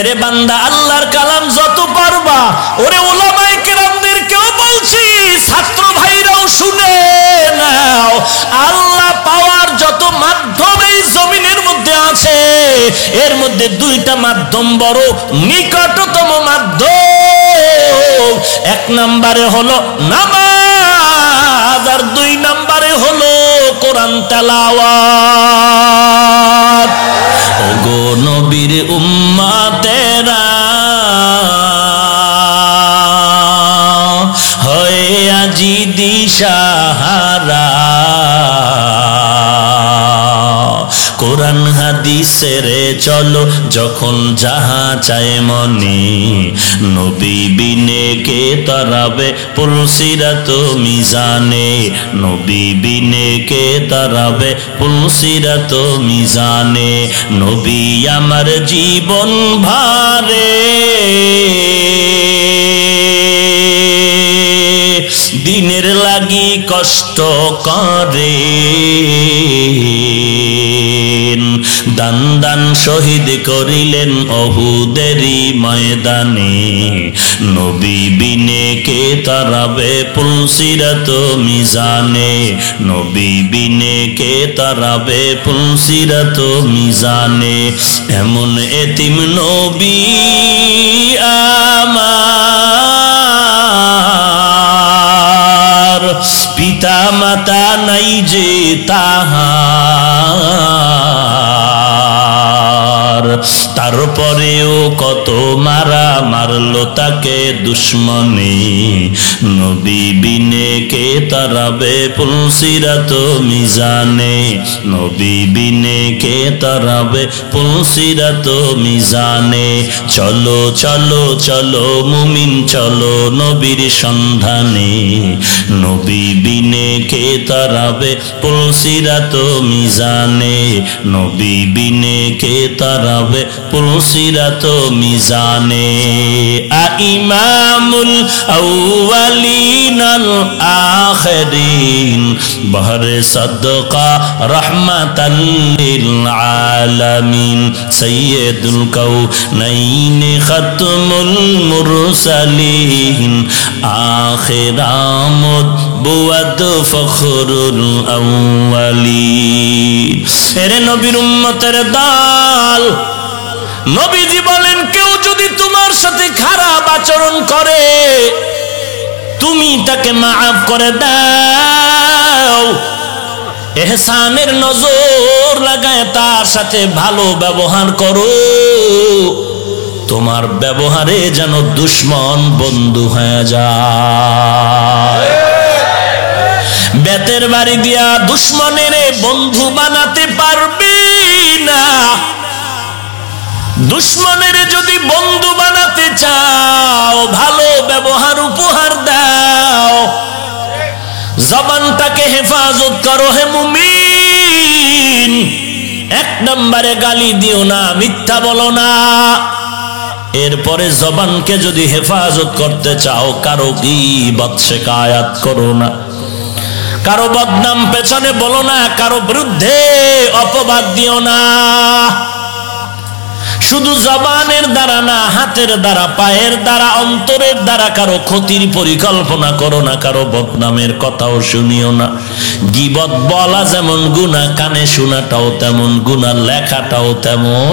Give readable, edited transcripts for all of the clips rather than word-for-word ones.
এরে বান্দা আল্লাহর কালাম যত পারবা, ওরে উলামায়ে কেরামদেরকেও বলছি, ছাত্র ভাইরাও শুনে নাও, আল্লাহ পাওয়ার যত মাধ্যম এই জমিনের মধ্যে আছে, এর মধ্যে দুইটা মাধ্যম বড় নিকটতম মাধ্যম। এক নম্বরে হলো নামাজ, আর দুই নম্বরে হলো কোরআন তেলাওয়াত। ওগো নবীর উম্মতেরা, হয়ে আজি দিশাহারা, কোরআন হাদিসের চলো যখন যাহা চায় মনে, নবী বিনে কে তারাবে পুলসিরাত মিজানে, নবী বিনে কে তারাবে পুলসিরাত মিজানে। নবী আমার জীবন ভারে, দিনের লাগি কষ্ট করে, দান দান শহীদ করিলেন অহুদেরই ময়দানে, নবী বিনে কে তারাবে পুলসিরাত মিজানে, নবী বিনে কে তারাবে পুলসিরাত মিজানে। এমন এতিম নবী আমার, পিতা মাতা নাই যে তাহার, তারপরেও কত মারা মারলো তাকে দুশ্মনে, নবী বিনে কে তারাবে পুলসিরাত মিজানে, নবী বিনে কে তারাবে পুলসিরাত মিজানে। চলো চলো চলো মুমিন চলো নবীর সন্ধানে, নবী বিনে কে তারাবে পুলসিরাত মিজানে, নবী বিনে কে তারাবে পুলসিরাত মিজানে। ইমামুল আউয়ালিন আল আখিরিন, বহরে সাদকা রাহমাতাল লিল আলামিন, সাইয়্যিদুল কাউনাইন খাতমুল মুরসালিন, আখিরামুদ বুয়াদ ফখরুল আউয়ালিন। এরে নবীর উম্মতের দল, নবীজি বলেন কেউ যদি তোমার সাথে খারাপ আচরণ করে, তুমি তাকে মাফ করে দাও, ইহসানের নজর লাগায় তার সাথে ভালো ব্যবহার করো, তোমার ব্যবহারে যেন দুশ্মন বন্ধু হয়ে যায়। বেতের বাড়ি দিয়া দুশ্মনের বন্ধু বানাতে পারবি না, দুশ্মনের যদি বন্ধু বানাতে চাও ভালো ব্যবহার উপহার দাও, জবানটাকে হেফাজত করো হে মুমিন। এক নম্বরে গালি দিও না, মিথ্যা বলো না। এরপরে জবানকে যদি হেফাজত করতে চাও, কারো গীবত শিকায়াত করো না, কারো বদনাম পেছনে বলো না, কারো বিরুদ্ধে অপবাদ দিও না। শুধু জবানের দ্বারা না, হাতের দ্বারা, পায়ের দ্বারা, অন্তরের দ্বারা কারো ক্ষতির পরিকল্পনা করো না, কারো বদনামের কথাও শুনিও না। গীবত বলা যেমন গুনাহ, কানে শোনাটাও তেমন গুনাহ, লেখাটাও তেমন।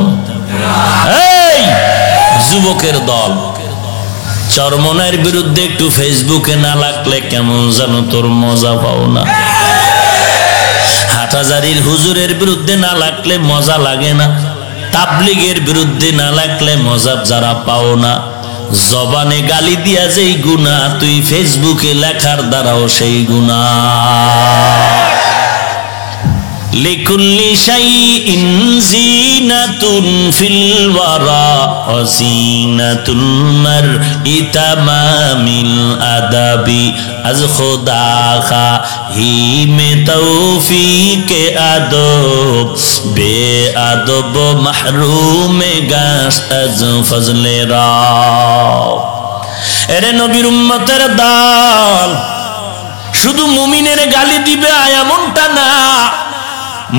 এই যুবকের দল, চরমনের বিরুদ্ধে একটু ফেসবুকে না লাগলে কেমন যেন তোর মজা পাও না। হাটহাজারীর হুজুরের বিরুদ্ধে না লাগলে মজা লাগে না, তাবলীগের বিরুদ্ধে না লাগলে মজা যারা পাও না। জবানে গালি দিয়া যেই গুনাহ, তুই ফেসবুকে লেখার দ্বারাও সেই গুনাহ। লিকুল্লি শাইইন জিনাতুন ফিল ওয়ারা ওয়া জিনাতুল মারই তামামিল আদাবি, আজ খোদা খাহিমে তৌফিকে আদব, বে আদব মাহরুমে গাশ আজ ফজলে রাব। এরে নবীর উম্মতের দল, শুধু মুমিনের গালি দিবে এমনটা না,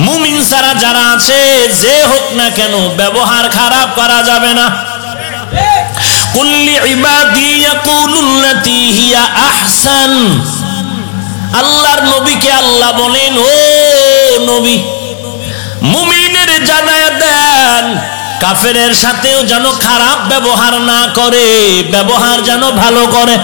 মুমিন ছাড়া যারা আছে যে হোক না কেন ব্যবহার খারাপ করা যাবে না। কুল্লি ইবাদি ইয়াকুলুল্লাতী হিয়া আহসান। আল্লাহর নবীকে আল্লাহ বলেন, ও নবী, মুমিনের জানায়া দেন কাফেরের সাথেও যেন খারাপ ব্যবহার না করে, ব্যবহার যেন ভালো করে।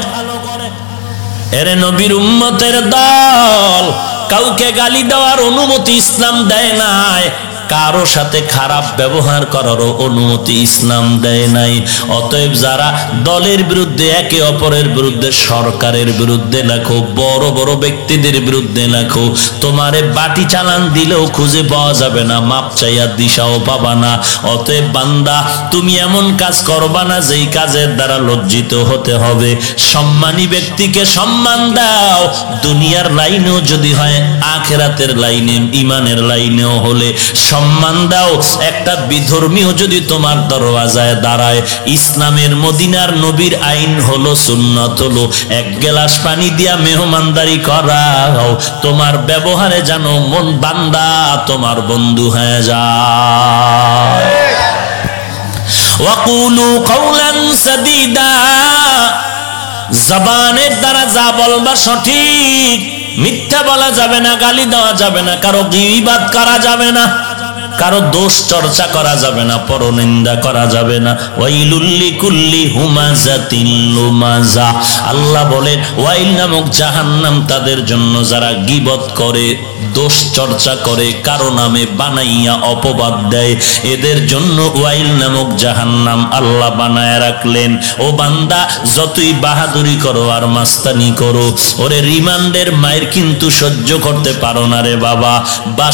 এরে নবীর উম্মতের দল, কাউকে গালি দেওয়ার অনুমতি ইসলাম দেয় নাই, কারো সাথে খারাপ ব্যবহার করারও অনুমতি ইসলাম দেয় নাই। অতএব যারা দলের বিরুদ্ধে, একে অপরের বিরুদ্ধে, সরকারের বিরুদ্ধে লেখো, বড় বড় ব্যক্তিদের বিরুদ্ধে লেখো, তোমারে বাটি চালান দিলেও খুঁজে পাওয়া যাবে না, মাপ চাইয়া দিশাও পাবা না। অতএব বান্দা, তুমি এমন কাজ করবা না যেই কাজের দ্বারা লজ্জিত হতে হবে। সম্মানী ব্যক্তিকে সম্মান দাও, দুনিয়ার লাইনেও যদি হয়, আখিরাতের লাইনে, ইমানের লাইনেও হলে সম্মান দাও। একটা বিধর্মীয় যদি তোমার দরওয়াজায় দাঁড়ায়, ইসলামের মদিনার নবীর আইন হলো, সুন্নাত হলো, এক গ্লাস পানি দিয়া মেহমানদারি করাও। তোমার ব্যবহারে যেন মন বান্দা তোমার বন্ধু হয়ে যায়। ওয়াকুলু কাওলান সাদীদা, জবানের দ্বারা যা বলবা সঠিক, মিথ্যা বলা যাবে না, গালি দেওয়া যাবে না, কারো গীবাত করা যাবে না, কারো দোষ চর্চা করা যাবে না, পরনিন্দা করা যাবে না। ওয়াইলুল লিকুল্লি হুমাযাতিন লুমাযা, আল্লাহ বলেন ওয়াইল নামক জাহান্নাম তাদের জন্য যারা গীবত করে, দোষ চর্চা করে, কারো নামে বানাইয়া অপবাদ দেয়, এদের জন্য ওয়াইল নামক জাহান্নাম আল্লাহ বানায় রাখলেন। ও বান্দা, যতই বাহাদুরি করো আর মাস্তানি করো, ওরে রিমান্ডের মায়ের কিন্তু সহ্য করতে পারো না রে বাবা। বা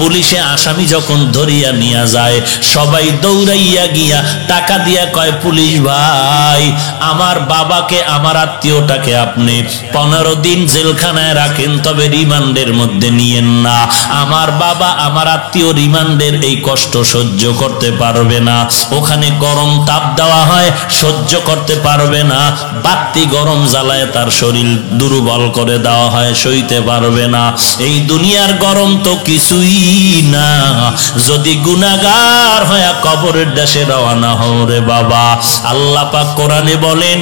পুলিশে আসামি যখন ধরিয়া নিয়ে যায়, সবাই দৌড়াইয়া গিয়া টাকা দিয়া কয়, পুলিশ ভাই, আমার বাবাকে, আমার আত্মীয়টাকে আপনি 15 দিন জেলখানায় রাখেন, তবে রিমান্ডের মধ্যে নিয়েন না। আমার বাবা, আমার আত্মীয় রিমান্ডের এই কষ্ট সহ্য করতে পারবে না। ওখানে গরম তাপ দেওয়া হয়, সহ্য করতে পারবে না। বাতি গরম জ্বালায় তার শরীর দুর্বল করে দেওয়া হয়, সইতে পারবে না। এই দুনিয়ার গরম তো কিছুই না, যদি গুনাহগার হয়ে কবরের দেশে রওনা হও রে বাবা। আল্লাহ পাক কোরআনে বলেন,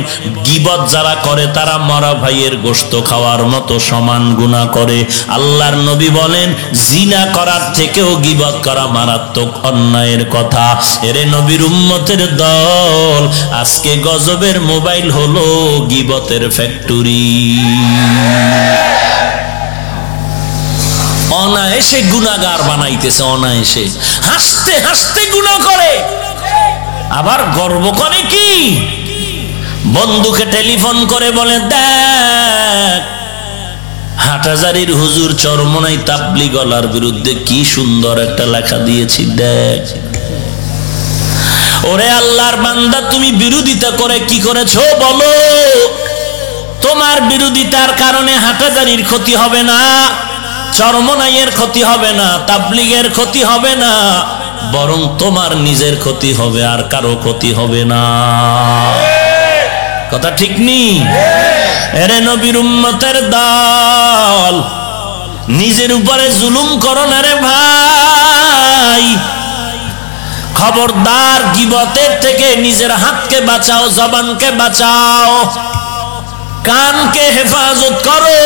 গীবত যারা করে তারা মরা ভাইয়ের গোশত খাওয়ার মতো সমান গুনাহ করে। আল্লাহর নবী বলেন, জিনা করার থেকেও গীবত করা মারাত্মক অন্যায়ের কথা। এরে নবীর উম্মতের দল, আজকে গজবের মোবাইল হলো গীবতের ফ্যাক্টরি। অনায়াসে গুনাহগার বানাইতেছে, অনায়াসে হাসতে হাসতে গুনাহ করে। আবার গর্ব করে কি, বন্ধুকে টেলিফোন করে বলে, দেখ হাটহাজারীর হুজুর চরমনাই তাবলীগওয়ালার বিরুদ্ধে কি সুন্দর একটা লেখা দিয়েছি, দেখ। ওরে আল্লাহর বান্দা, তুমি বিরোধিতা করে কি করেছো বলো? তোমার বিরোধিতার কারণে হাটহাজারীর ক্ষতি হবে না, চরমনাইয়ের ক্ষতি হবে না, তাবলীগের ক্ষতি হবে না, বরং তোমার নিজের ক্ষতি হবে, আর কারো ক্ষতি হবে না। কথা ঠিক নেই? এরে নবীর উম্মতের দল, নিজের উপরে জুলুম করো না রে ভাই। খবরদার, গীবতের থেকে নিজের হাতকে বাঁচাও, জবানকে বাঁচাও, কানকে হেফাজত করো।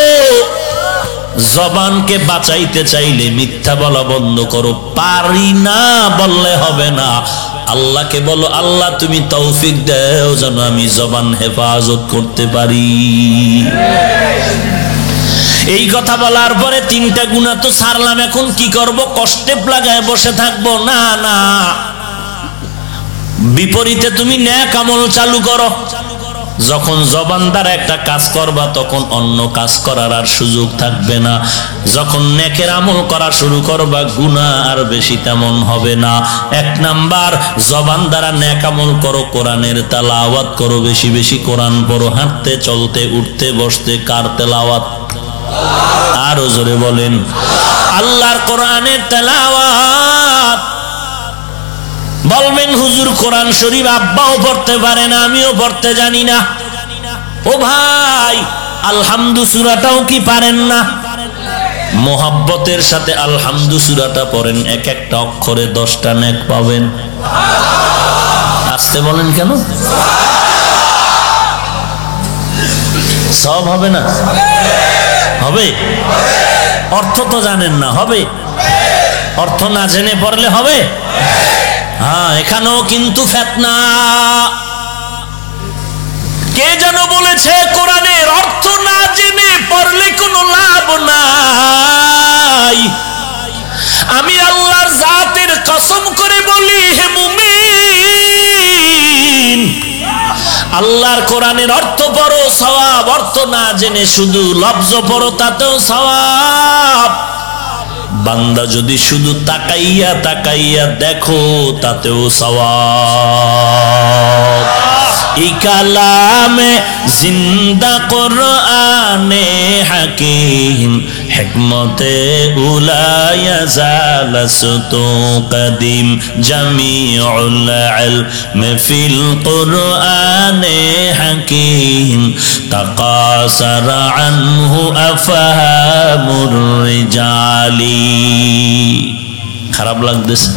জবানকে বাঁচাইতে চাইলে মিথ্যা বলা বন্ধ করো। পারি না বললে হবে না, আল্লাহকে বলো, আল্লাহ তুমি তৌফিক দাও যেন আমি জবান হেফাজত করতে পারি। এই কথা বলার পরে 3টা গুনাহ তো ছাড়লাম, এখন কি করব? কষ্টে লাগায় বসে থাকবো? না না, বিপরীতে তুমি নেক আমল চালু করো। যখন জবান দ্বারা একটা কাজ করবা, তখন অন্য কাজ করার আর সুযোগ থাকবে না। যখন নেকের আমল করা শুরু করবা, গুনাহ আর বেশি তেমন হবে না। 1 নাম্বার, জবান দ্বারা নেক আমল করো, কোরআনের তেলাওয়াত করো, বেশি বেশি কোরআন পড়ো, হাঁটতে চলতে উঠতে বসতে। কার তেলাওয়াত? আরো জোরে বলেন, আল্লাহর কোরআনের তেলাওয়াত। বলবেন হুজুর, কোরআন শরীফ আব্বাও পড়তে পারে না, আমিও পড়তে জানি না। ও ভাই, আলহামদু সূরাটাও কি পারেন না? মোহাব্বতের সাথে আলহামদু সূরাটা পড়েন, এক একটা অক্ষরে 10টা নেক পাবেন। আসতে বলেন কেন? সব হবে না? হবে। অর্থ তো জানেন না, হবে? অর্থ না জেনে পড়লে হবে? হ্যাঁ, এখানেও কিন্তু ফিতনা। কে যেন বলেছে কোরআনের অর্থ না জেনে পড়লে কোনো লাভ নাই। আমি আল্লাহর জাতের কসম করে বলি, হে মুমিন, আল্লাহর কোরআনের অর্থ পড়ো সওয়াব, অর্থ না জেনে শুধু লফজ পড়ো তাতেও সওয়াব। বান্দা যদি শুধু তাকাইয়া তাকাইয়া দেখো তাতেও সওয়াব। এই কালামে জিন্দা কোরআনে হাকিম, হিকমতে উলায়া জালাসতু কদিম, জামিউল ইলম ফিল কোরআনে হাকিম, তাকাসার আনহু আফহামুর রিজালি। খারাপ লাগতেছে?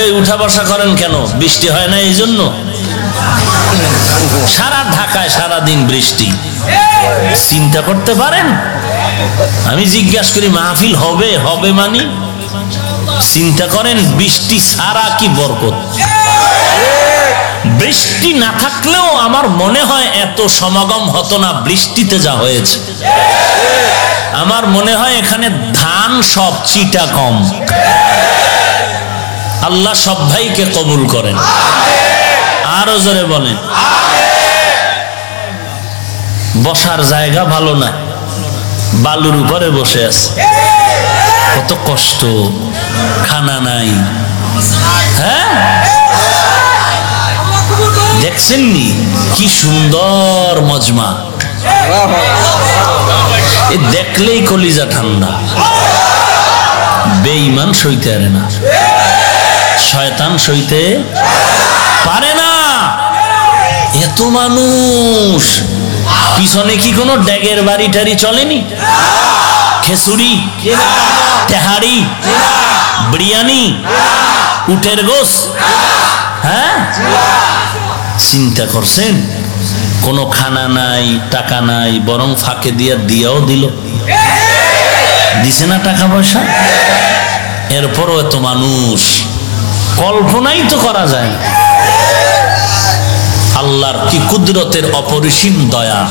এই উঠা বসা করেন কেন? বৃষ্টি হয় না এই জন্য? সারা ঢাকায় সারাদিন বৃষ্টি, চিন্তা করতে পারেন? আমি জিজ্ঞাসা করি মাহফিল হবে? হবে মানে চিন্তা করেন, বৃষ্টি ছাড়া কি বরকত। বৃষ্টি না থাকলেও আমার মনে হয় এত সমাগম হতো না, বৃষ্টিতে যা হয়েছে। আমার মনে হয় এখানে ধান সব চিটা কম। আল্লাহ সব ভাইকে কবুল করেন, আরো জোরে বলেন। বসার জায়গা ভালো না, বালুর উপরে বসে আছে, কত কষ্ট, খানা নাই। হ্যাঁ, দেখছেন নি কি সুন্দর মজমা, এ দেখলেই কলিজা ঠান্ডা। বেঈমান সইতে পারে না, শয়তান সইতে পারে না। এত মানুষ, পিছনে কি কোনো ড্যাগের বাড়ি টাড়ি চলেনি? খেসুরি, তেহারি, বিরিয়ানি, উটের গোস, হ্যাঁ? চিন্তা করছেন? কোনো খানা নাই, টাকা নাই, বরং ফাঁকে দিয়াও দিল। দিছে না টাকা পয়সা? এরপরও এত মানুষ, কল্পনাই তো করা যায়। আল্লাহর কি কুদরতের অপরিসীম দয়া।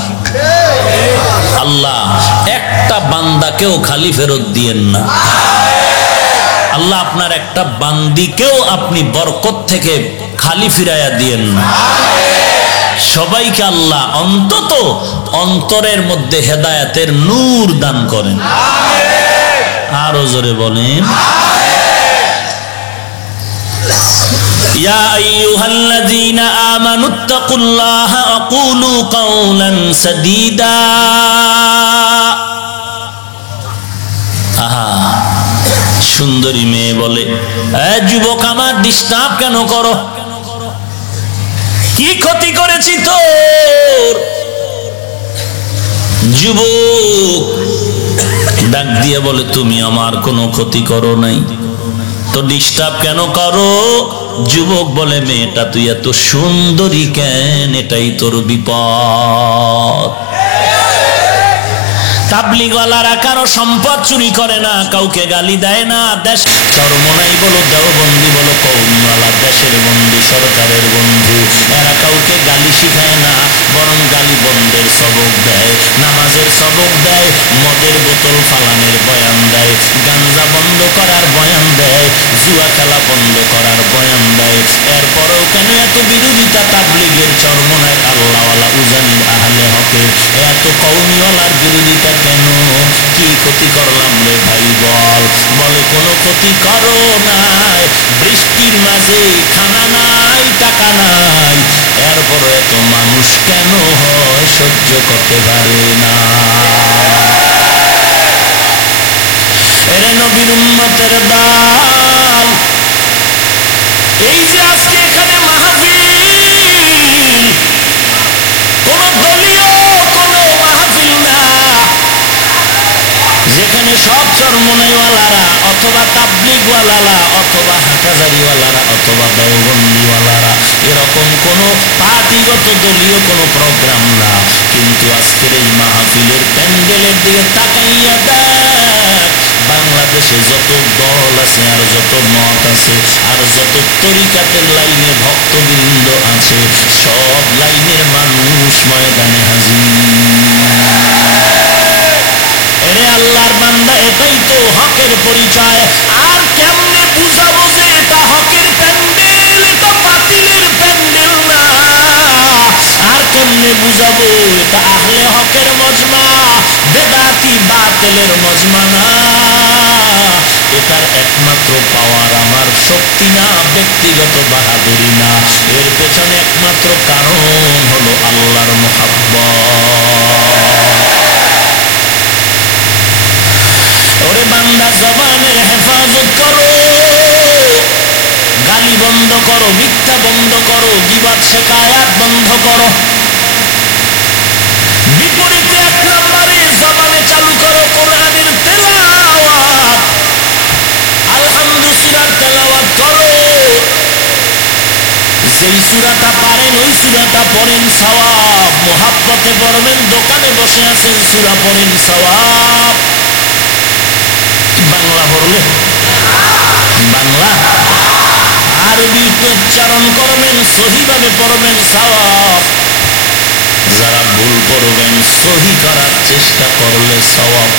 আল্লাহ একটা বান্দাকেও খালি ফেরত দিয়েন না। আল্লাহ আপনার একটা বান্দিকেও আপনি বরকত থেকে খালি ফিরাইয়া দিয়েন না। সবাইকে আল্লাহ অন্তত অন্তরের মধ্যে হেদায়েতের নূর দান করেন। আরো জোরে বলেন। ইয়া আইয়ুহাল্লাযীনা আমানুত্তাকুল্লাহা ওয়া কুলু কাওলান সাদীদা। আহা, সুন্দরী মেয়ে বলে, এ যুবক, আমার ডিস্টার্ব কেন করো? কি ক্ষতি করেছি তোর? যুবক ডাক দিয়ে বলে, তুমি আমার কোনো ক্ষতি করো নাই, তো ডিস্টার্ব কেন করো? যুবক বলে, মেয়েটা তুই এত সুন্দরী কেন? এটাই তোর বিপদ। তাবলিগওয়ালারা কারো সম্পদ চুরি করে না, কাউকে গালি দেয় না। দেশ চরমনাই বলো, দেওবন্দি বলো, কওমিওয়ালা, দেশের বন্ধু, সরকারের বন্ধু, এরা কাউকে গালি শিখায় না, বরং গালি বন্ধের সবক দেয়, নামাজের সবক দেয়, মদের বোতল ফালানের বয়ান দেয়, গাঞ্জা বন্ধ করার বয়ান দেয়, জুয়া খেলা বন্ধ করার বয়ান দেয়। এরপরেও কেন এত বিরোধিতা তাবলিগের, চরমনায় আল্লাহওয়ালা, উজানির আহলে হকের? এত কওমিওয়ালার বিরোধিতা কেন? কি ক্ষতি করলাম রে ভাই বল? বলে, কোনো ক্ষতি করো নাই, বৃষ্টির মাঝে খানা নাই, টাকা নাই, এরপরও এত মানুষ কেন হয় সহ্য করতে পারে না? এরে নবীর উম্মতের দল, এই যে আজকে এখানে মাহফিল, কোন দলীয় কোন মাহফিল না, যেখানে সব চরমনাইওয়ালারা অথবা তাবলিগওয়ালারা অথবা হাটাজারিওয়ালারা অথবা দেওবন্দিওয়ালারা, এরকম কোন কোনো পার্টিগত দলীয় কোনো প্রোগ্রাম না, কিন্তু আজকের এই মাহফিলের প্যান্ডেলের দিকে তাকাইয়া দেখ, বাংলাদেশে যত দল আছে আর যত মত আছে আর যত তরিকাতের লাইনে ভক্তবৃন্দ আছে, সব লাইনের মানুষ ময়দানে হাজির। এরে আল্লাহর বান্দা, এটাই তো হকের পরিচয়। আর কেমনে বুঝাবো যে এটা হকের প্যান্ডেল, এটা বাতিলের প্যান্ডেল না? আর কেমনে বুঝাবো এটা আহলে হকের মজমা, বেদাতি বাতিলের মজমা না? এটার একমাত্র পাওয়ার আমার শক্তি না, ব্যক্তিগত বাহাদুরি না, এর পেছনে একমাত্র কারণ হলো আল্লাহর মুহাব্বত। ওরে বান্দা, জবানের হেফাজত করো, গালি বন্ধ করো, মিথ্যা বন্ধ করো, গীবত শিকায়াত বন্ধ করো। বিপরীতে এক নম্বরে জবানে চালু করো কোরআনের তেলাওয়াত, আলহামদু সূরার তেলাওয়াত করো। যেই সূরাটা পারেন ওই সূরাটা পড়েন, সওয়াব। মুহাব্বতে পড়বেন, দোকানে বসে আছেন, সূরা পড়েন, সওয়াব। বাংলা পড়লে বাংলা, আরবিতে উচ্চারণ করবেন, সহিভাবে পড়বেন, সওয়াব। যারা ভুল পড়বেন, সহি করার চেষ্টা করলে সওয়াব।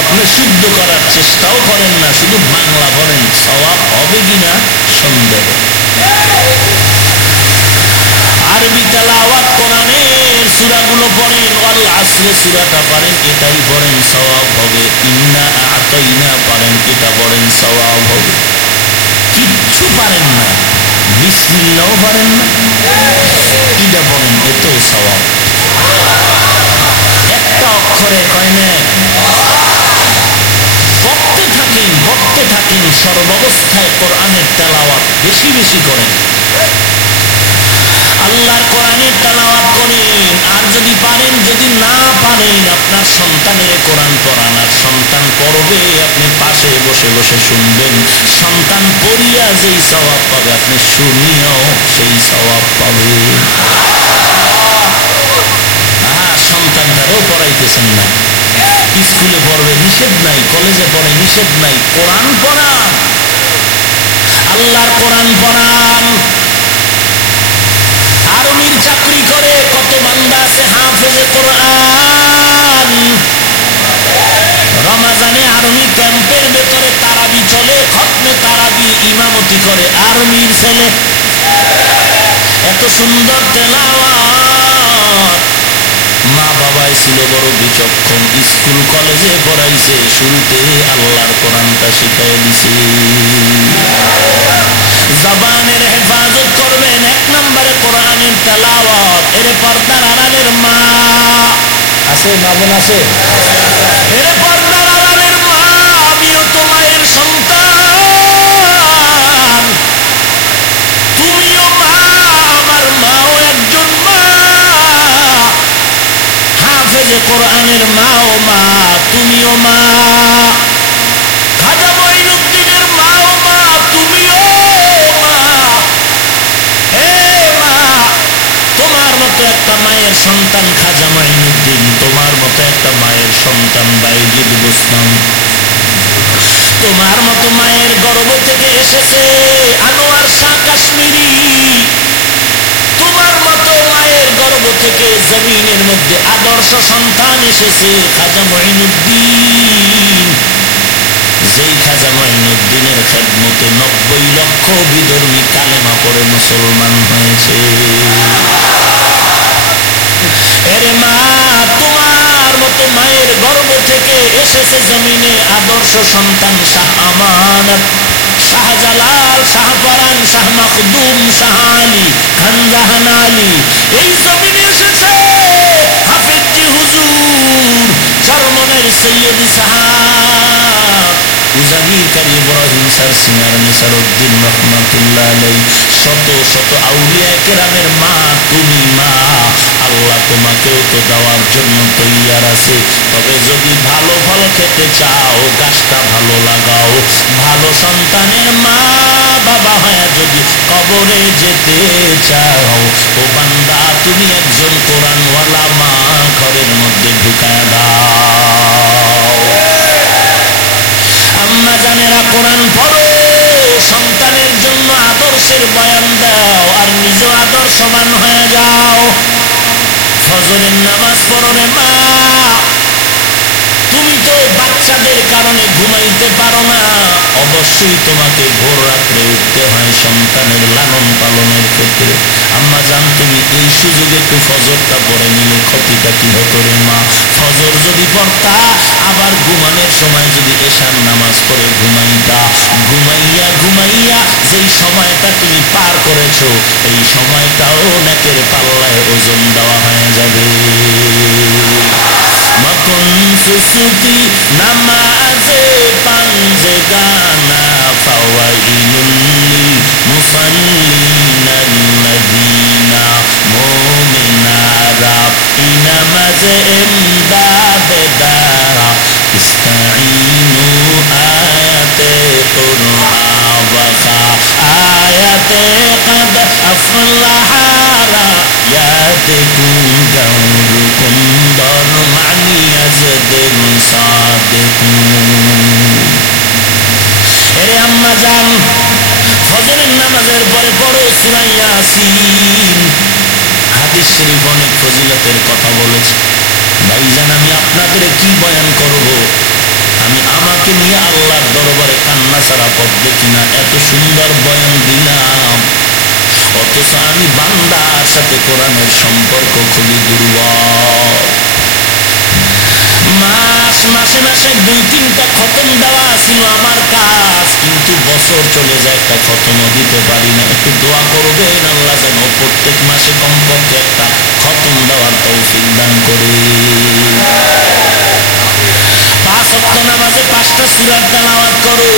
আপনি শুদ্ধ করার চেষ্টাও করেন না, শুধু বাংলা পড়েন, সওয়াব হবে কিনা সন্দেহ। আরবি তেলাওয়াত কোরআনের সূরাগুলো পড়েন, ওয়াল আসরে সূরাটা পারেন, এটাই পড়েন, সওয়াব হবে। ইন্না আতাইনা পারেন, এটা পড়েন, সওয়াব হবে। কিচ্ছু পারেন না, বিসমিল্লাহও পারেন না, এটা পড়েন, এতেও সওয়াব। একটা অক্ষরে কয় না, বকতে থাকেন, সর্বাবস্থায় কোরআনের তেলাওয়াত বেশি বেশি করেন, আল্লাহর কোরআনের তেলাওয়াত করেন। আর যদি পারেন, যদি না পারেন, আপনার সন্তানের কোরআন পড়ান, আর সন্তান পড়বে, আপনি পাশে বসে বসে শুনবেন। সন্তান পড়িয়া যেই সওয়াব পাবে, আপনি শুনিয়াও সেই সওয়াব পাবে। সন্তানটারও পড়াইতেছেন না, স্কুলে পড়বে নিষেধ নাই, কলেজে পড়ে নিষেধ নাই, কোরআন পড়ান, আল্লাহর কোরআন পড়ান। আর্মির চাকরি করে কত বান্দা আছে হাফেজে কোরআন। রমাজানে আর্মি ক্যাম্পের ভেতরে তারাবি চলে, খতমে তারাবি ইমামতি করে আর্মির ছেলে। এত সুন্দর তেলাওয়াত। মা বাবাই ছিল বড় বিচক্ষণ, স্কুল কলেজে পড়াইছে, শুরুতে আল্লাহর কোরআনটা শিখাই দিছে। জবানের হেফাজত করবেন, এক নম্বরে কোরআনের তেলাওয়াত। এর পর্দার আড়ালের মা আছে, মা বোন আছে, এর পর্দার আড়ালের মা, আমিও তো মায়ের সন্তান, তুমিও মা, আমার মাও একজন মা। হাফেজে কোরআনের মাও মা, তুমিও মা। খাজা মঈনুদ্দিনের মাও মা, তুমিও মা। হে মা, তোমার মতো একটা মায়ের সন্তান খাজা মঈনুদ্দিন, তোমার মতো একটা মায়ের সন্তান বাইজিদ বুস্তামি, তোমার মতো মায়ের গর্ভ থেকে এসেছে আনোয়ার শাহ কাশ্মীরি, তোমার মতো মায়ের গর্ভ থেকে জমিনের মধ্যে আদর্শ সন্তান এসেছে খাজা মঈনুদ্দিন। যেই খাজা মঈনুদ্দিনের খেদমতে 90 লক্ষ বিধর্মী কালেমা পড়ে মুসলমান হয়েছে। এরে মা, তোমার মতো মায়ের গর্ভ থেকে এসেছে জমিনে আদর্শ সন্তান শাহ আমানত, শাহজালাল, শাহপরান, শাহ মাখদুম, শাহ আলী, খানজাহান আলী। এই জমিনে এসেছে হাফেজজি হুজুর, চরমনের সৈয়দ সাহাব উজানির কারি ইব্রাহিম শাহ সিনার নিসারউদ্দিন রহমাতুল্লাহ আলাইহি। শত শত আউলিয়া কেরামের মা তুমি মা, আল্লাহ তোমাকেও তো দেওয়ার জন্য তৈয়ার আছে। তবে যদি ভালো ফল খেতে চাও গাছটা ভালো লাগাও। ভালো সন্তানের মা বাবা হয়ে যদি কবরে যেতে চাও, ও বান্দা তুমি একজন কোরআনওয়ালা মা ঘরের মধ্যে ঢুকায় দাও। আম্মা জানেরা কোরআন পড়ো, সন্তানের জন্য আদর্শের বয়ান দাও, আর নিজেও আদর্শবান হয়ে যাও। ফজরের নামাজ পড়ো রে মা, তুমি তো বাচ্চাদের কারণে ঘুমাইতে পারো না, অবশ্যই তোমাকে ভোর রাত্রে উঠতে হয় সন্তানের লালন পালনের ক্ষেত্রে। আম্মা জান তুমি এই সুযোগে একটু ফজরটা পড়ে নিলে ক্ষতিটা কি হতো রে মা? ফজর যদি পড়তা, আবার ঘুমানোর সময় যদি এশার নামাজ পড়ে ঘুমাইতা, ঘুমাইয়া ঘুমাইয়া যেই সময়টা তুমি পার করেছো, এই সময়টাও নেকের পাল্লায় ওজন দেওয়া হয়ে যাবে। মকন সুসুতি নামাজে পাঞ্জে গানা ফাওয়াইলুল মুসাল্লিনাল্লাযীনা মুমিনারা এই নামাজে ইমদাদে দারা ইস্তাঈনু আয়াতে কুরআবাকা আয়াতে قد أفلح راياتكم دوركم دار معني يزد صادقون। এরে আম্মা জান, ফজরের নামাজের পরে পড়ো সূরা ইয়াসিন। হাদিস শরীফ অনেক ফজিলতের কথা বলেছে। ভাইজান আমি আপনাদের কি বয়ান করব? আমি আমাকে নিয়ে আল্লাহর দরবারে কান্না ছাড়া পথ দেখি না, এত সুন্দর বয়ান দিলাম, অথচ আমি বান্দার সাথে কোরআনের সম্পর্ক খুবই দুর্বল। মাসে মাসে 2-3টা খতম দেওয়া ছিল আমার কাজ, কিন্তু বছর চলে যায় একটা খতমও দিতে পারি না। একটু দোয়া করবেন আল্লাহ যেন প্রত্যেক মাসে কমপক্ষে একটা খতম দেওয়ার তৌফিক দান করে। 5 ওয়াক্ত নামাজে 5টা সূরার তেলাওয়াত করো।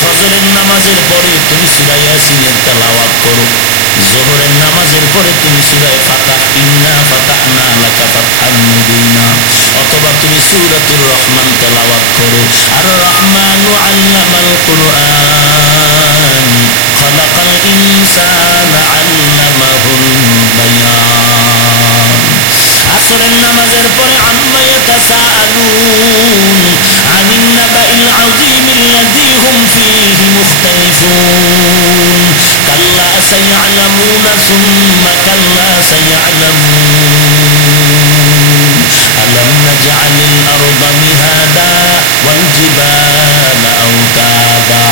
ফজরের নামাজের পরে তুমি সূরা ইয়াসিনের তেলাওয়াত করো। যোহরের নামাজের পরে তুমি সূরা ফাতাহ, ইন্না ফাতাহনা লাকা ফাতহান মুবিনা, অথবা তুমি সূরাতুর রহমান তেলাওয়াত করো। আর রহমানু আল্লামাল কুরআন খালাকাল ইনসানা আল্লামাহুল বায়ান। আসরের নামাজের পরে আম্মা ইয়াতাসাআলুন আনিন নাবাইল আযীমিল্লাযী হুম ফীহি মুখতালিফুন কাল্লা সায়া'লামুনা সুম্মা কাল্লা সায়া'লামুন আলাম নাজ'আলিল আরদা মিহাদা ওয়াল জিবালা আওতাদা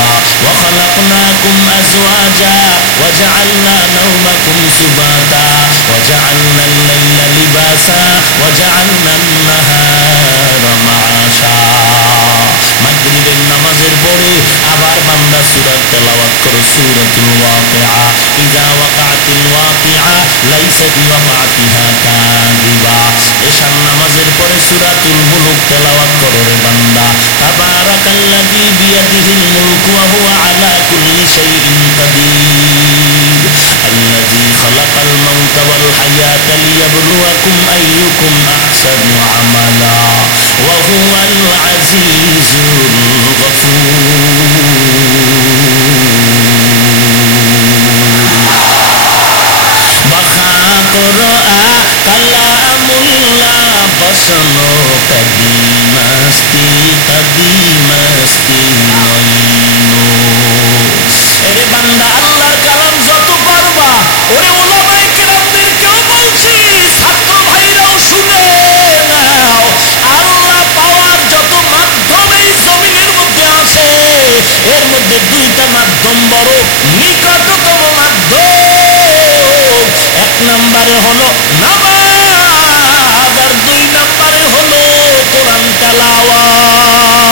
ওয়া খালাকনাকুম আজওয়াজা ওয়া জা'আলনা নাওমাকুম সুবাতা ওয়া জা'আলনাল লাইলা লিবাসা ওয়া জা'আলনান নাহারা মা'আশা। মাগরিবের নামাজের পরে আবার বান্দা সূরা তেলাওয়াত করে সূরাতুল ওয়াকিআ, ইযা ওয়াকাআতিল ওয়াকিআ লাইসা বিওয়াকাতিহা কাযিবা। এশার নামাজের পরে সূরাতুল মুলক তেলাওয়াত করে রে বান্দা। তাবারাকাল্লাযী বিয়াদিহিল মুলকু ওয়া হুয়া আলা কুল্লি শাইইন কাদির, আল্লাযী খালাকাল মাউতা ওয়াল হায়াতা লিয়াবলুয়াকুম আইয়ুকুম আহসানু আমালা ওয়া হুয়াল আজিজুল গফুর। বখা কোরআ কালামুল্লাহ বসনো কদিমস্তি কদিমস্তি নইনো। এরে বান্দা আল্লাহর কালাম যত পারবা, ওরে উলামায়ে কেরামদেরকেও বলছি, ছাত্র ভাইরাও শুনে নাও, আল্লাহ পাওয়ার যত মাধ্যম এই জমিনের মধ্যে আছে, এর মধ্যে 2টা মাধ্যম বড় নিকটতম মাধ্যম। 1 নম্বরে হলো নামাজ, আর 2 নম্বরে হলো কোরআন তেলাওয়াত।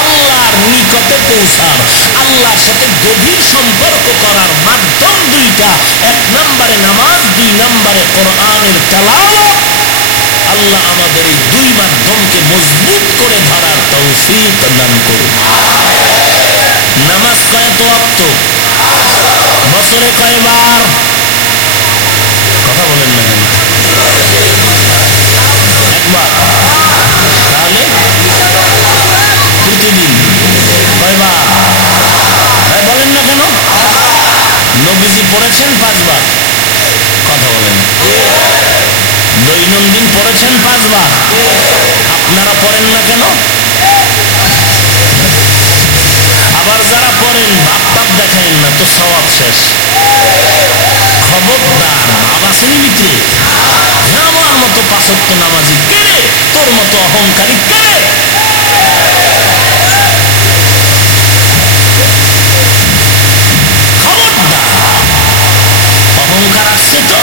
আল্লাহর নিকটে পৌঁছার, আল্লাহর সাথে গভীর সম্পর্ক করার মাধ্যম 2টা। 1 নম্বরে নামাজ, 2 নম্বরে কোরআনের তেলাওয়াত। আল্লাহ আমাদের এই 2 মাধ্যমকে মজবুত করে ধরার তৌফিক দান করুন। নামাজ কয়ত ওয়াক্ত? বছরে কয়বার? কথা বলেন না কেন? একবার। তাহলে প্রতিদিন কয়বার? ভাই বলেন না কেন? নবীজি পড়েছেন 5 বার। কথা বলেন। দৈনন্দিন পড়েছেন 5 বার। আপনারা পড়েন না কেন? আবার যারা পড়েন ভাব ভাব দেখায়েন না তো, সওয়াব শেষ। খবরদার, ভাব আসেনি ভিতরে? আমার মতো 5 ওয়াক্ত নামাজি কে? তোর মতো অহংকারী কে? খবরদার, অহংকার আসছে তো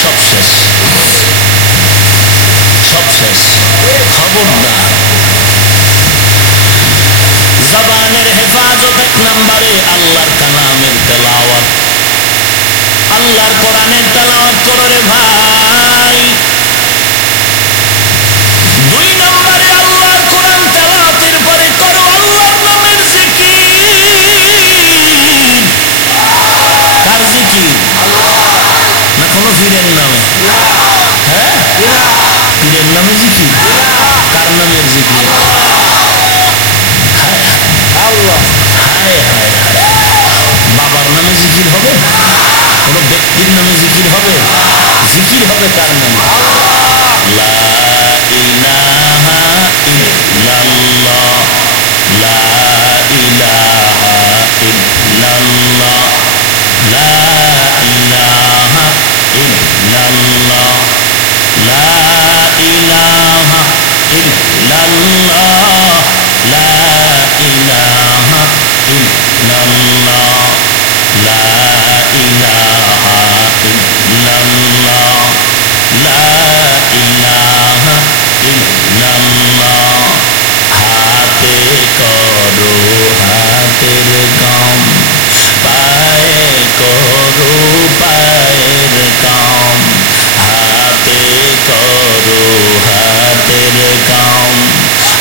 সব শেষ, সব শেষ। খবরদার। জবানের হেফাজত 1 নম্বরে আল্লাহর কালামের তেলাওয়াত। আল্লাহর কোরআনের তেলাওয়াত করো রে ভাই। 2 নম্বরে আল্লাহর কোরআন তেলাওয়াতের পরে করো আল্লাহর নামের জিকির। কার জিকির? না কোনো পীরের নামে? হ্যাঁ, পীরের নামে জিকির? কার নামের জিকির? আল্লাহ। হায় হায় হায়, বাবার নামে জিকির হবে? কোন ব্যক্তির নামে জিকির হবে? জিকির হবে কার নামে? লা ইলাহা ইল্লাল্লাহ, লা ইলাহা ইল্লাল্লাহ, লা ইলাহা ইল্লাল্লাহ, লা ইলাহা ইল্লাল্লাহ, লা ইলাহা ইল্লাল্লাহ, লা ইলাহা ইল্লাল্লাহ, লা ইলাহা ইল্লাল্লাহ। হাতে করো হাতের কাম, পায়ে করো পায়ের কাম, হাতে করো হাতের কাম,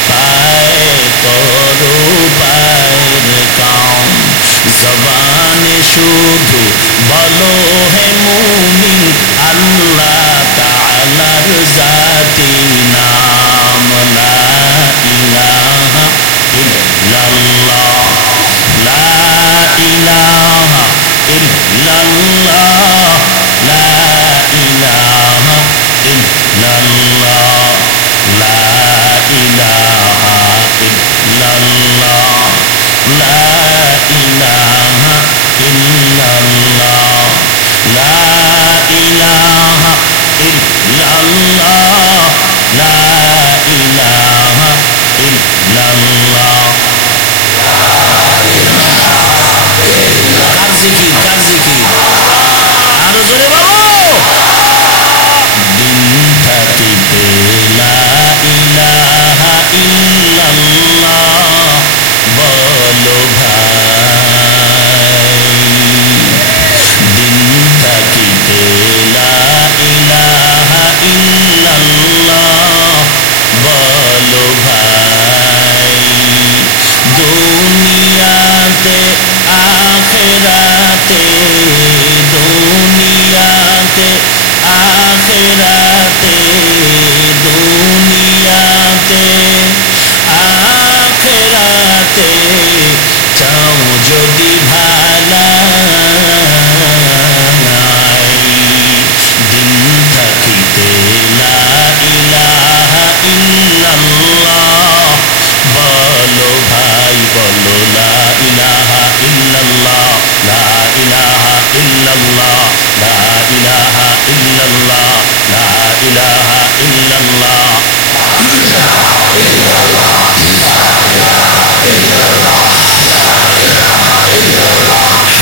পায়ে করো পায়ের কাম। জবানে শুধু বলো হে মুমিন আল্লাহ তাআলার জাতি নাম। লা ইলাহা ইল্লাল্লাহ, লা ইলাহা ইল্লাল্লাহ, লা ইলাহা ইল্লাল্লাহ, লা ইলাহা ইল্লাল্লাহ, লা ইলাহা ইল্লাল্লাহ, লা ইলাহা ইল্লাল্লাহ, লা ইলাহা ইল্লাল্লাহ। কার জিকির? কার জিকির? আরো জোরে বলো। দিন থাকিতে লা ইলাহা ইল্লাল্লাহ বলো ভাই। দিন থাকিতে লা ইলাহা ইল্লাল্লাহ বলো ভাই। দুনিয়াতে আখিরাতে, দুনিয়াতে আখিরাতে, দুনিয়াতে আখিরাতে চাও যদি ভালাই। দিন থাকিতে লা ইলাহা ইল্লাল্লাহ বলো ভাই, বলো লা ইলাহা ইল্লাল্লাহ, লা ইলাহা ইল্লাল্লাহ, লা ইলাহা ইল্লাল্লাহ, লা ইলাহা ইল্লাল্লাহ।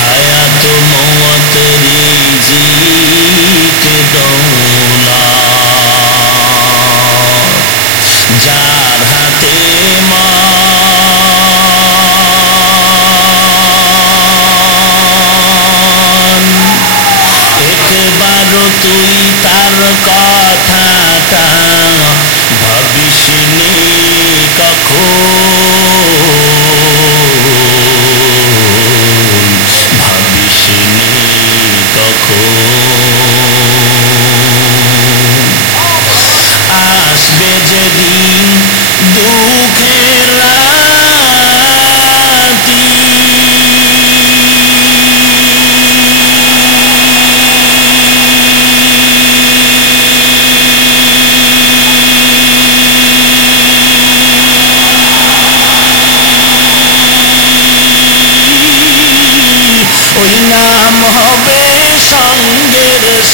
হায়াত মওত রিজিক দৌলত, যার হাতে একবারও তুই তার কথাটা ভাবিসনি কখন, ভাবিসনি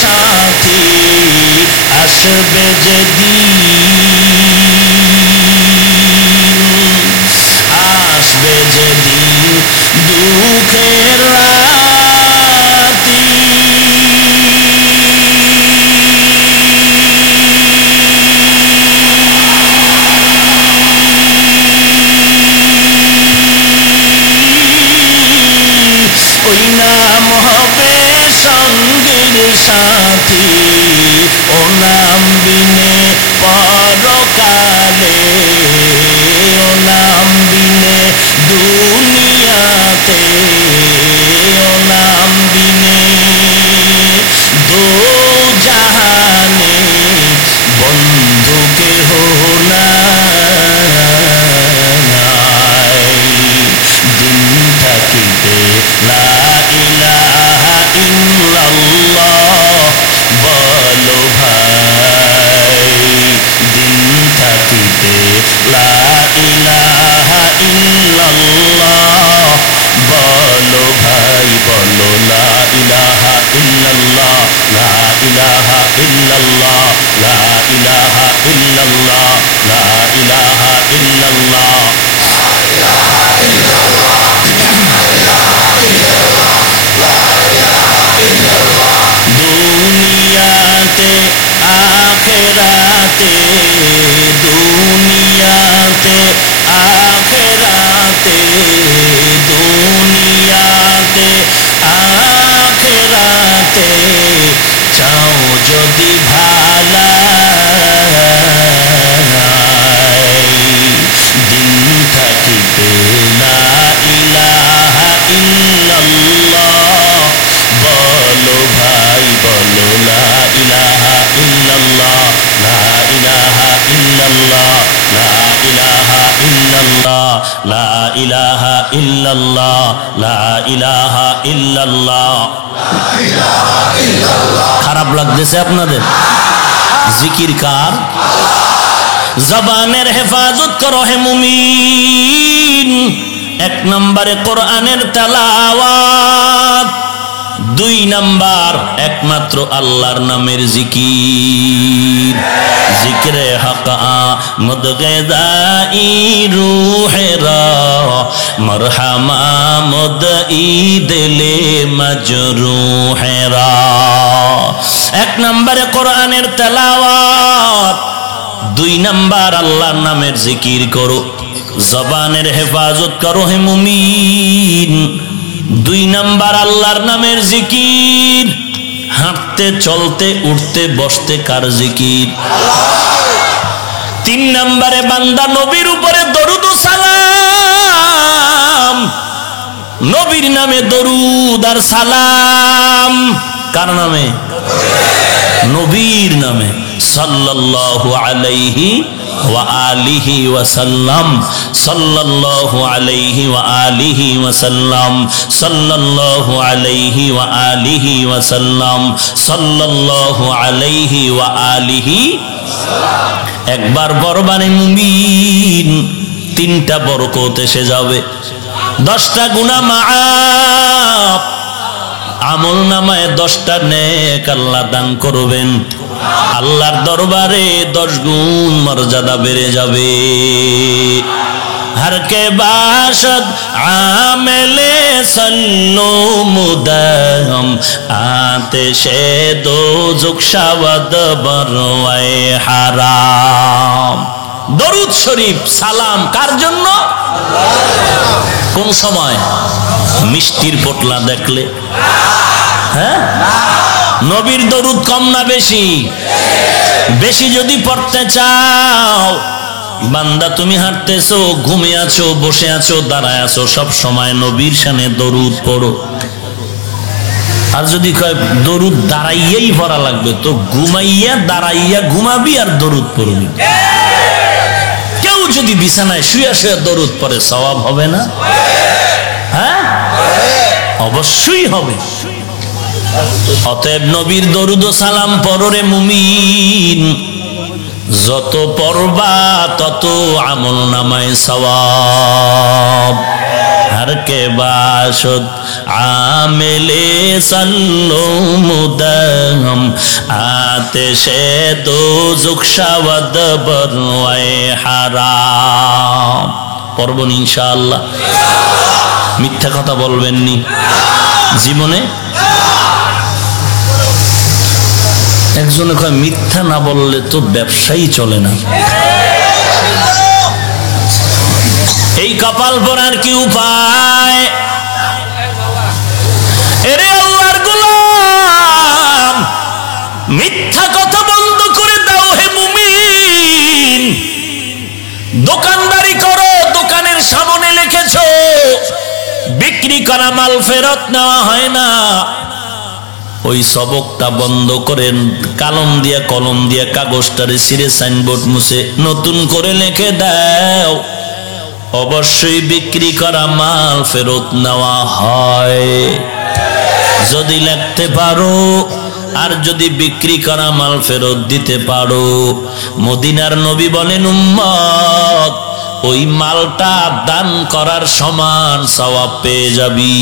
সাথী আসবে যেদিন, আসবে যেদিন দুঃখের রাতি, ওই নাম হবে সঙ্গীর সাথী, ও নাম বিনে পরকালে, ও নাম বিনে দুনিয়াতে, ও নাম বিনে দোজাহানে বন্ধু কেহ নাই। দিন থাকিতে লা ইলাহা ইল্লাল্লাহ বলো ভাই, দিন থাকিতে লা ইলাহা ইল্লাল্লাহ বলো ভাই, বলো লা ইলাহা ইল্লাল্লাহ, লা ইলাহা ইল্লাল্লাহ, লা ইলাহা ইল্লাল্লাহ, লা ইলাহা ইল্লাল্লাহ। দুনিয়াতে আখেরাতে, দুনিয়াতে আখেরাতে, দুনিয়াতে আখেরাতে চাও যদি ভালাই, দিন থাকিতে লা ইলাহা ইল্লাল্লাহ বলো ভাই, বলো লা ইলাহা ইল্লাল্লাহ, লা ইলাহা ইল্লাল্লাহ, লা ইলাহা ইল্লাল্লাহ, লা ইলাহা ইল্লাল্লাহ, লা ইলাহা ইল্লাল্লাহ। খারাপ লাগতেছে আপনাদের? জিকির কার? জবানের হেফাজত করো হে মুমিন। এক নম্বরে কোরআনের তেলাওয়াত, দুই নাম্বার একমাত্র আল্লাহর নামের জিকির। জিকরে হক আমদ গেদাই রুহেরা মরহামা মদ ঈদলে মজরুহেরা। এক নম্বরে কোরআনের তেলাওয়াত, দুই নাম্বার আল্লাহর নামের জিকির করো। জবানের হেফাজত করো হে মুমিন। দুই নাম্বার আল্লাহর নামের জিকির। হাঁটতে চলতে উঠতে বসতে কার জিকির? তিন নাম্বারে বান্দা নবীর উপরে দরুদ ও সালাম। নবীর নামে দরুদ আর সালাম। কার নামে? নবীর নামে। সাল্লাল্লাহু আলাইহি ওয়া আলিহি ওয়া সাল্লাম, সাল্লাল্লাহু আলাইহি ওয়া আলিহি ওয়া সাল্লাম, সাল্লাল্লাহু আলাইহি ওয়া আলিহি ওয়া সাল্লাম, সাল্লাল্লাহু আলাইহি ওয়া আলিহি। একবার বরবারে মুমিন, তিনটা বরকত এসে যাবে। 10টা গুনাহ মাআফ, আমল নামায় 10টা নেক আল্লাহ দান করবেন। আল্লাহর দরবারে 10 গুণ মর্যাদা বেড়ে যাবে। हर के बाशद आमेले सल्लो मुदहम आतिशे दोज़ख शावद बरवाए हाराम। दरूद शरीफ सालाम कार जন্য? কোন সময়? মিষ্টির পোটলা দেখলে। হ্যাঁ, নবীর দরুদ কম না বেশি? বেশি যদি পড়তে চাও, বান্দা তুমি হাঁটতেছো, ঘুমে আছো, বসে আছো, দাঁড়ায় আছো, সব সময় নবীর শানে দরুদ পড়ো। আর যদি কয় দরুদ দাঁড়াইয়াই পড়া লাগবে, তো ঘুমাইয়া দাঁড়াইয়া ঘুমাবি আর দরুদ পড়বি। কেউ যদি বিছানায় শুয়ে শুয়ে দরুদ পড়ে সওয়াব হবে না? হ্যাঁ, অবশ্যই হবে। অতএব নবীর দরুদ ও সালাম পড়ো রে মুমিন। যত পড়বা তত আমল নামায় সওয়াব। हर के बाशुद आमिले सल्लो मुदहम आतिशे दोज़ुख शवद बरवाए हाराम। পড়বো ইনশাআল্লাহ। মিথ্যা কথা বলবেন নি জীবনে। একজনে কয় মিথ্যা না বললে তো ব্যবসাই চলে না। এই কপাল পরার কি উপায়? এরে আল্লাহর গোলাম, মিথ্যা কথা বন্ধ করে দাও হে মুমিন। দোকানদারি করো, দোকানের সামনে লিখেছো বিক্রি করা মাল ফেরত নেওয়া হয় না, ওই সবকটা বন্ধ করেন। কলম দিয়ে কাগজটারে ছিঁড়ে সাইনবোর্ড মুছে নতুন করে লিখে দাও অবশ্যই বিক্রি করা মাল ফেরত নেওয়া হয়। যদি লিখতে পারো আর যদি বিক্রি করা মাল ফেরত দিতে পারো, মদিনার নবী বলেন উম্মত ওই মালটা দান করার সমান সওয়াব পেয়ে যাবি।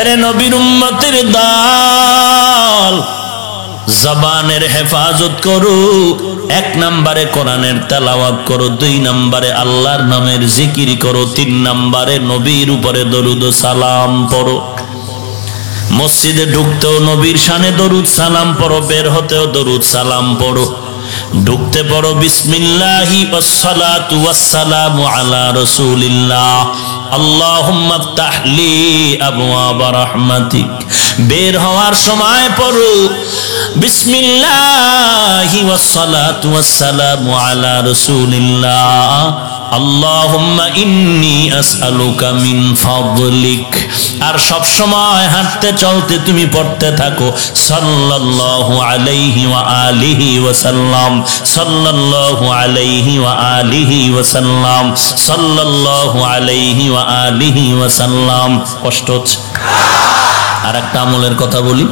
এরে নবীর উম্মতের দল, জবানের হেফাজত করো। 1 নম্বরে কোরআনের তেলাওয়াত করো, 2 নম্বরে আল্লাহর নামের জিকির করো, 3 নম্বরে নবীর উপরে দরুদ ও সালাম পড়ো। মসজিদে ঢুকতেও নবীর শানে দরুদ সালাম পড়ো, বের হতেও দরুদ সালাম পড়ো। ঢুকতে পড়ো বিসমিল্লাহি ওয়াসসালাতু ওয়াসসালামু আলা রাসূলিল্লাহ আল্লাহুম্মা আফতাহ লি আবওয়াব রাহমাতিক। বের হওয়ার সময় পড়ো বিসমিল্লাহি ওয়াসসালাতু ওয়াসসালামু আলা রাসূলিল্লাহ আল্লাহুম্মা ইন্নী আসআলুকা মিন ফাদলিক। আর সব সময় হাঁটতে চলতে তুমি পড়তে থাকো সাল্লাল্লাহু আলাইহি ওয়া আলিহি ওয়া সাল্লাম, সাল্লাল্লাহু আলাইহি ওয়া আলিহি ওয়া সাল্লাম, সাল্লাল্লাহু আলাইহি ওয়া আলিহি ওয়া সাল্লাম। কষ্ট হচ্ছে? আর একটা আমলের কথা বলি,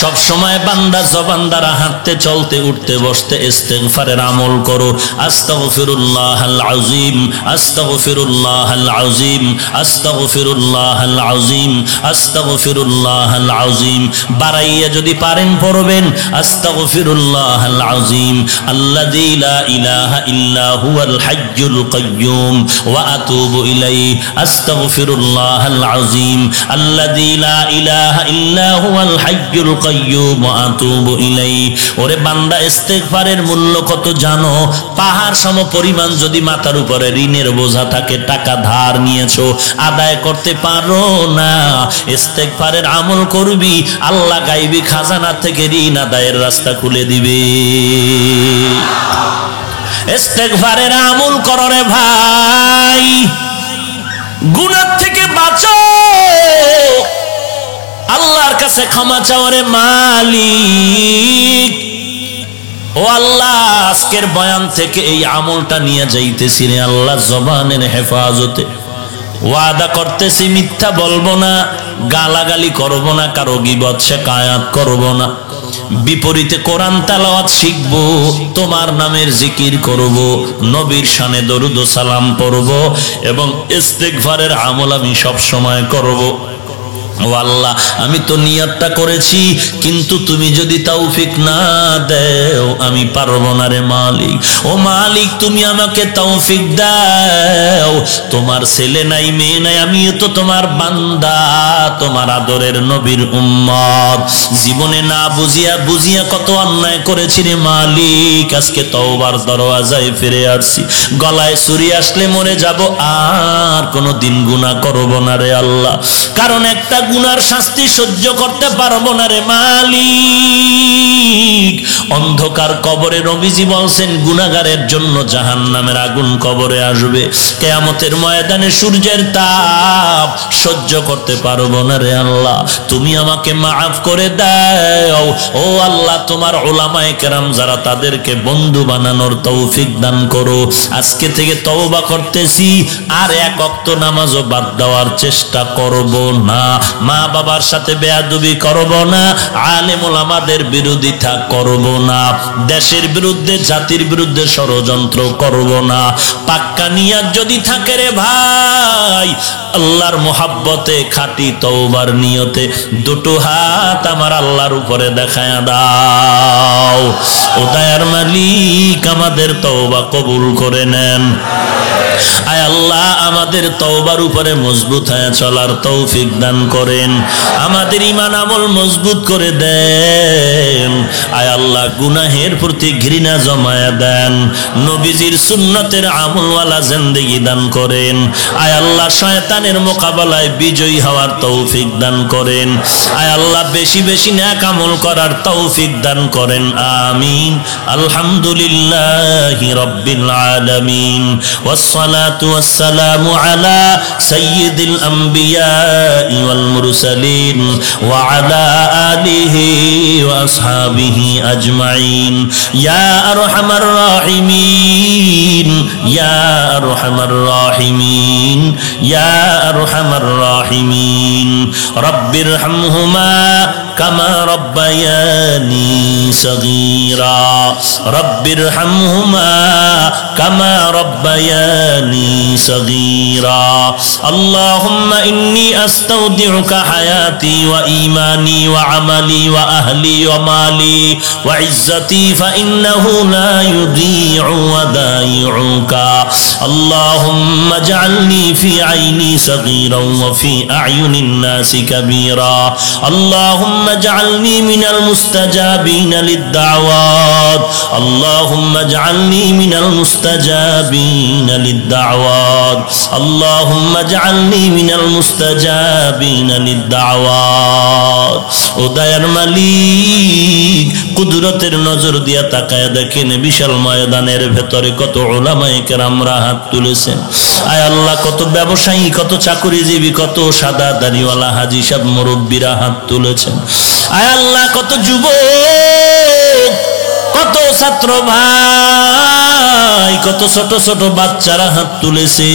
সব সময় বান্দা জবান দ্বারা হাঁটতে চলতে উঠতে বসতে ইস্তিগফারের আমল করো। আস্তাগফিরুল্লাহাল আযীম, আস্তাগফিরুল্লাহাল আযীম, আস্তাগফিরুল্লাহাল আযীম, আস্তাগফিরুল্লাহাল আযীম। বাড়াইয়া যদি পারেন পড়বেন আস্তাগফিরুল্লাহাল আযীম আল্লাযী লা ইলাহা ইল্লা হুয়াল হাইয়্যুল কাইয়্যুম ওয়া আতুবু ইলাইহি। আস্তাগফিরুল্লাহাল আযীম আল্লাযী লা ইলাহা ইল্লা হুয়াল হাইয়্যুল কাইয়্যুম ওয়া আতুবু ইলাইহি। ওরে বান্দা, ইস্তিগফারের মূল্য কত জানো? পাহাড় সম পরিমাণ যদি মাথার উপরে ঋণের বোঝা থাকে, টাকা ধার নিয়েছো আদায় করতে পারো না, ইস্তিগফারের আমল করবি, আল্লাহ গায়বী খাজানা থেকে ঋণ আদায়ের রাস্তা খুলে দিবে। ইস্তিগফারের আমল করো রে ভাই, গুনাহ থেকে বাঁচো, আল্লাহর কাছে ক্ষমা চাও রে মালিক। ও আল্লাহ, আজকের বয়ান থেকে এই আমলটা নিয়ে যাইতেছি রে আল্লাহ জবানের হেফাজতে। ওয়াদা করতেছি মিথ্যা বলবো না, গালাগালি করব না, কারো গীবত শিকায়াত করব না। বিপরীতে কোরআন তেলাওয়াত শিখব, তোমার নামের জিকির করব, নবীর শানে দরুদ ও সালাম পড়ব এবং ইস্তিগফারের আমল আমি সব সময় করব। ও আল্লাহ, আমি তো নিয়তটা করেছি, কিন্তু তুমি যদি তৌফিক না দাও আমি পারবো না রে মালিক। ও মালিক, তুমি আমাকে তৌফিক দাও। তোমার ছেলে নাই, মেয়ে নাই, আমিও তো তোমার বান্দা, তোমার আদরের নবীর উম্মত। জীবনে না বুঝিয়া কত অন্যায় করেছি রে মালিক। আজকে তওবার দরওয়াজায় ফিরে আসছি। গলায় ছুরি আসলে মরে যাব, আর কোনো দিন গুনাহ করব না রে আল্লাহ, কারণ একটা গুনার শাস্তি সহ্য করতে পারবো না রে মালিক। অন্ধকার কবরে নবীজি বলছেন গুনাহগারের জন্য জাহান্নামের আগুন কবরে আসবে। কিয়ামতের ময়দানে সূর্যের তাপ সহ্য করতে পারবো না রে আল্লাহ, তুমি আমাকে মাফ করে দাও। ও আল্লাহ, তোমার উলামায়ে কেরাম যারা, তাদেরকে বন্ধু বানানোর তৌফিক দান করো। আজকে থেকে তওবা করতেছি, আর 1 ওয়াক্ত নামাজও বাদ দেওয়ার চেষ্টা করব না। মা বাবার সাথে বেয়াদবি করব না, আলেম ওলামাদের বিরোধিতা করব না, দেশের বিরুদ্ধে জাতির বিরুদ্ধে ষড়যন্ত্র করব না। পাক্কা নিয়াত যদি থাকে রে ভাই, আল্লাহর মোহাব্বতে খাঁটি তওবার নিয়তে দুটো হাত আমার আল্লাহর উপরে দেখায়া দাও। ও দয়ার মালিক, আমাদের তওবা কবুল করে নেন। আয় আল্লাহ, আমাদের তওবার উপরে মজবুত হয়ে চলার তৌফিক দান করেন, আমাদের ঈমান আমল মজবুত করে দেন। আয় আল্লাহ, গুনাহের প্রতি ঘৃণা জমায়া দেন, নবীজির সুন্নতের আমলওয়ালা জিন্দেগি দান করেন। আয় আল্লাহ, শয়তানের মোকাবেলায় বিজয়ী হওয়ার তৌফিক দান করেন। আয় আল্লাহ, বেশি বেশি নেক আমল করার তৌফিক দান করেন। আমিন। আলহামদুলিল্লাহি রাব্বিল আলামিন। والصلاة والسلام على سيد الأنبياء والمرسلين وعلى آله وأصحابه أجمعين يا أرحم الراحمين يا أرحم الراحمين يا أرحم الراحمين رب ارحمهما كما ربياني صغيرا رب ارحمهما كما ربياني صغيرا اللهم إني أستودعك حياتي وإيماني وعملي وأهلي ومالي وعزتي فإنه لا يضيع ودائعك اللهم اجعلني في عيني صغيرا وفي أعين الناس كبيرا اللهم اجعلني من المستجابين للدعوات اللهم اجعلني من المستجابين للدعوات اللهم اجعلني من المستجابين للدعوات ও দয়ার মালিক, কুদরতের নজর দিয়া তাকায় দেখেন বিশাল ময়দানের ভেতরে কত উলামায়ে কেরামরা হাত তুলেছেন। আয় আল্লাহ, কত ব্যবসায়ী, কত চাকরিজীবী, কত সাদা দাড়িওয়ালা হাজী সাহেব মুরব্বীরা হাত তুলেছেন। আয় আল্লাহ, কত যুবক, কত ছাত্র ভাই, কত ছোট ছোট বাচ্চারা হাত তুলেছে।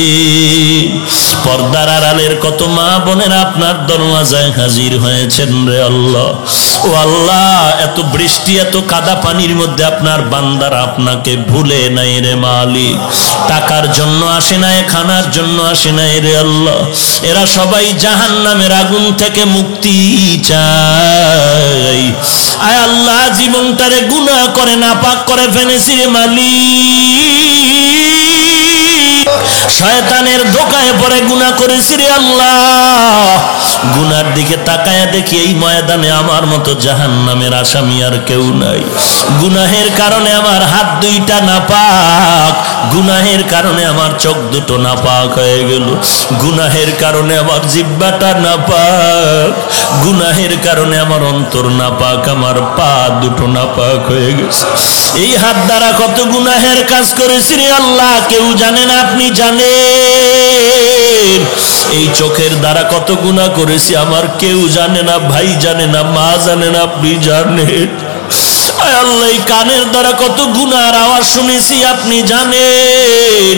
পর্দার আড়ালের কত মা বোনেরা আপনার দরওয়াজায় হাজির হয়েছেন রে আল্লাহ। ও আল্লাহ, এত বৃষ্টি, এত কাদা পানির মধ্যে আপনার বান্দারা আপনাকে ভুলে নাই রে মালিক। টাকার জন্য আসে নাই, খানার জন্য আসে নাই রে আল্লাহ। এরা সবাই জাহান্নামের আগুন থেকে মুক্তি চাই। আয় আল্লাহ, জীবনটারে গুনাহ করে নাপাক করে ফেলেছি রে মালিক। শয়তানের ধোঁকায় পড়ে গুনাহ করেছি রে আল্লাহ। গুনার দিকে তাকায়া দেখি এই ময়দানে আমার মতো জাহান্নামের আসামি আর কেউ নাই। গুনাহের কারণে আমার হাত দুইটা নাপাক, গুনাহের কারণে আমার চোখ দুটো নাপাক হয়ে গেল, গুনাহের কারণে আমার জিহ্বাটা নাপাক, গুনাহের কারণে আমার অন্তর নাপাক, আমার পা দুটো নাপাক হয়ে গেছে। এই হাত দ্বারা কত গুনাহের কাজ করেছি রে আল্লাহ, কেউ জানে না, আপনি জানেন। এই চোখের দ্বারা কত গুনাহ করেছি আমার কেউ জানে না, ভাই জানে না, মা জানে না, আপনি জানেন। আয় আল্লাহ, এই কানের দ্বারা কত গুনাহের আওয়াজ শুনেছি আপনি জানেন।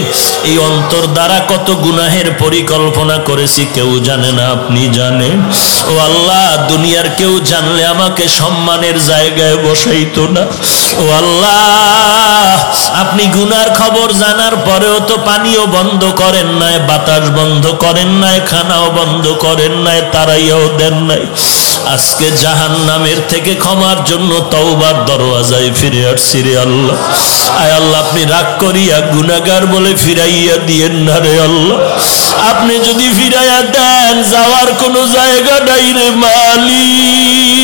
এই অন্তর দ্বারা কত গুনাহের পরিকল্পনা করেছি কেউ জানে না, আপনি জানেন। ও আল্লাহ, দুনিয়ার কেউ জানলে আমাকে সম্মানের জায়গায় বসাইতো না। ও আল্লাহ, আপনি গুনার খবর জানার পরেও তো পানিও বন্ধ করেন নাই, বাতাস বন্ধ করেন নাই, খানাও বন্ধ করেন নাই, তারাইয়াও দেন নাই। আজকে জাহান্নামের থেকে ক্ষমার জন্য তওবার দরওয়াজায় ফিরে আসছি রে আল্লাহ। আয় আল্লাহ, আপনি রাগ করিয়া গুনাহগার বলে ফিরাইয়া দিয়েন না রে আল্লাহ। আপনি যদি ফিরাইয়া দেন, যাওয়ার কোনো জায়গা নাই রে মালিক।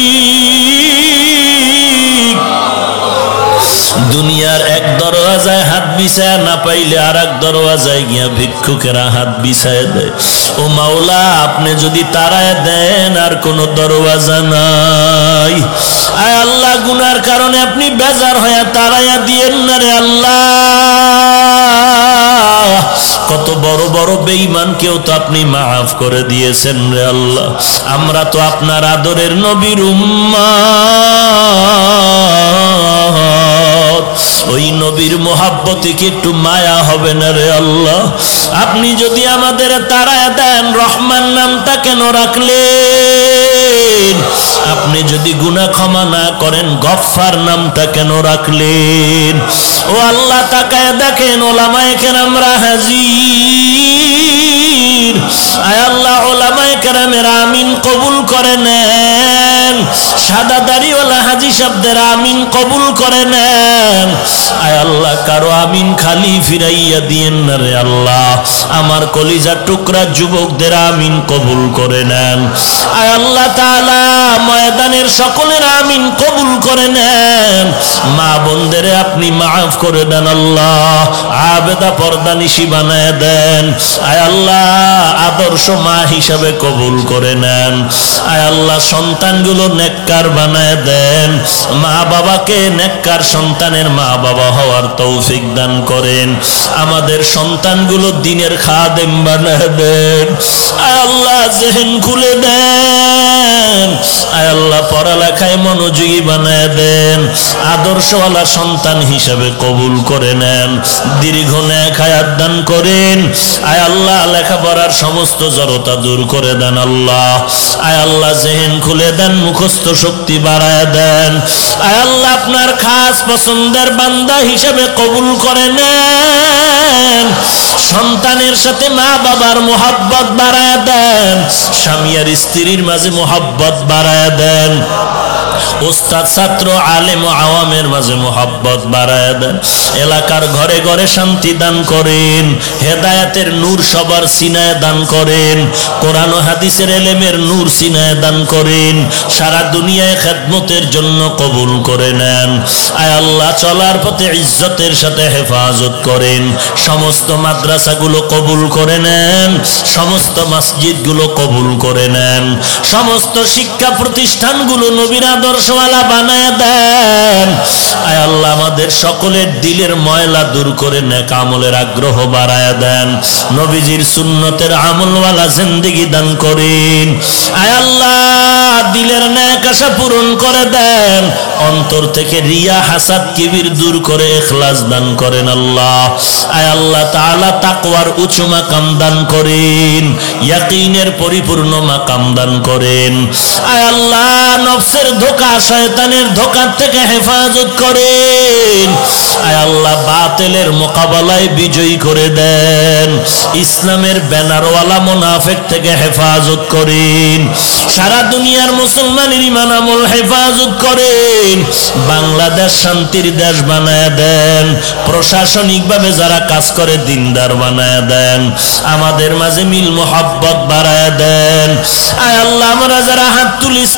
দুনিয়ার এক দরওয়াজায় হাত বিছায়া না পাইলে আর এক দরওয়াজায় গিয়া ভিক্ষুকেরা হাত বিছায় দেয়। ও মাওলা, আপনি যদি তারায় দেন আর কোনো দরওয়াজা নাই। আয় আল্লাহ, গুনার কারণে আপনি বেজার হইয়া তারাইয়া দিয়েন না রে আল্লাহ। কত বড় বড় বেঈমানকেও তো আপনি মাফ করে দিয়েছেন রে আল্লাহ। আমরা তো আপনার আদরের নবীর উম্মত, ওই নবীর মোহাব্বতে কি একটু মায়া হবে না রে আল্লাহ? আপনি যদি আমাদের তাড়ায় দেন, রহমান নামটা কেন রাখলেন? আপনি যদি গুনাহ ক্ষমা না করেন, গফফার নামটা কেন রাখলেন? ও আল্লাহ, তাকায় দেখেন ওলামায়ে কেরামরা হাজির। আয় আল্লাহ, ওলামায়ে কেরামের আমিন কবুল করে নেন। সাদা দাড়িওয়ালা হাজী শব্দের আমিন কবুল করে নেন। আয় আল্লাহ, কারো আমিন খালি ফিরাইয়া দিয়েন না রে আল্লাহ। আমার কলিজার টুকরা যুবকদের আমিন কবুল করে নেন। আয় আল্লাহ তাআলা, ময়দানের সকলের আমিন কবুল করে নেন। মা বোনদের আপনি মাফ করে দেন আল্লাহ। আবেদা পর্দানিশি বানায় দেন। আয় আল্লাহ, আদর্শ মা হিসাবে কবুল করে নেন। আয় আল্লাহ, সন্তানগুলো নেককার বানায় দেন। মা বাবাকে নেককার সন্তানের মা বাবা হওয়ার তৌফিক দান করেন। আমাদের সন্তানগুলো দ্বীনের খাদেম বানায় দেন। আয় আল্লাহ, জেহেন খুলে দেন। আয় আল্লাহ, পড়ালেখায় মনোযোগী বানায় দেন। আদর্শওয়ালা সন্তান হিসাবে কবুল করে নেন। দীর্ঘ নেক হায়াত দান করেন। আয় আল্লাহ, লেখাপড়ার সমস্ত জড়তা দূর করে দেন আল্লাহ। আয় আল্লাহ, জেহেন খুলে দেন, মুখস্থ শক্তি বাড়ায় দেন। আয় আল্লাহ, আপনার খাস পছন্দের বান্দা হিসেবে কবুল করে নেন। সন্তানের সাথে মা বাবার মোহাব্বত বাড়ায় দেন। স্বামী আর স্ত্রীর মাঝে মোহাব্বত বাড়ায় দেন। ওস্তাদ ছাত্র আলেম ও আওয়ামের মাঝে মোহাব্বত বাড়ায় দেন। এলাকার ঘরে ঘরে শান্তি দান করেন। হেদায়েতের নূর সবার সিনায় দান করেন। কোরআন ও হাদিসের এলেমের নূর সিনায় দান করেন। সারা দুনিয়ায় খেদমতের জন্য কবুল করে নেন। আয় আল্লাহ, চলার পথে ইজ্জতের সাথে হেফাজত করেন। সমস্ত মাদ্রাসাগুলো কবুল করে নেন। সমস্ত মসজিদগুলো কবুল করে নেন। সমস্ত শিক্ষা প্রতিষ্ঠানগুলো নবীর আদর্শওয়ালা বানায় দেন। আয় আল্লাহ, আমাদের সকলের দিলের ময়লা দূর করে নেক আমলের আগ্রহ বাড়ায় দেন। নবীজির সুন্নতের আমলওয়ালা জিন্দেগি দান করেন। আয় আল্লাহ, দিলের নেক আশা পূরণ করে দেন। অন্তর থেকে রিয়া, হাসাদ, কিবির দূর করে ইখলাস দান করেন আল্লাহ। আয় আল্লাহ তাআলা, তাকওয়ার উঁচু মাকাম দান করেন। ইয়াকিনের পরিপূর্ণ মাকাম দান করেন। আয় আল্লাহ, নফসের ধোঁকা, শয়তানের ধোঁকা থেকে হেফাজত করেন। আয় আল্লাহ, বাতিলের মোকাবেলায় বিজয়ী করে দেন। ইসলামের ব্যানারওয়ালা মুনাফিক থেকে হেফাজত করেন। সারা দুনিয়ার মুসলমানের ঈমান আমল হেফাজত করেন। বাংলাদেশ শান্তির দেশ বানায় দেন। প্রশাসনিকভাবে যারা কাজ করে দিনদার বানায় দেন। আমাদের মাঝে মিল মোহাব্বত বাড়ায় দেন। আয় আল্লাহ, আমরা যারা হাত তুলি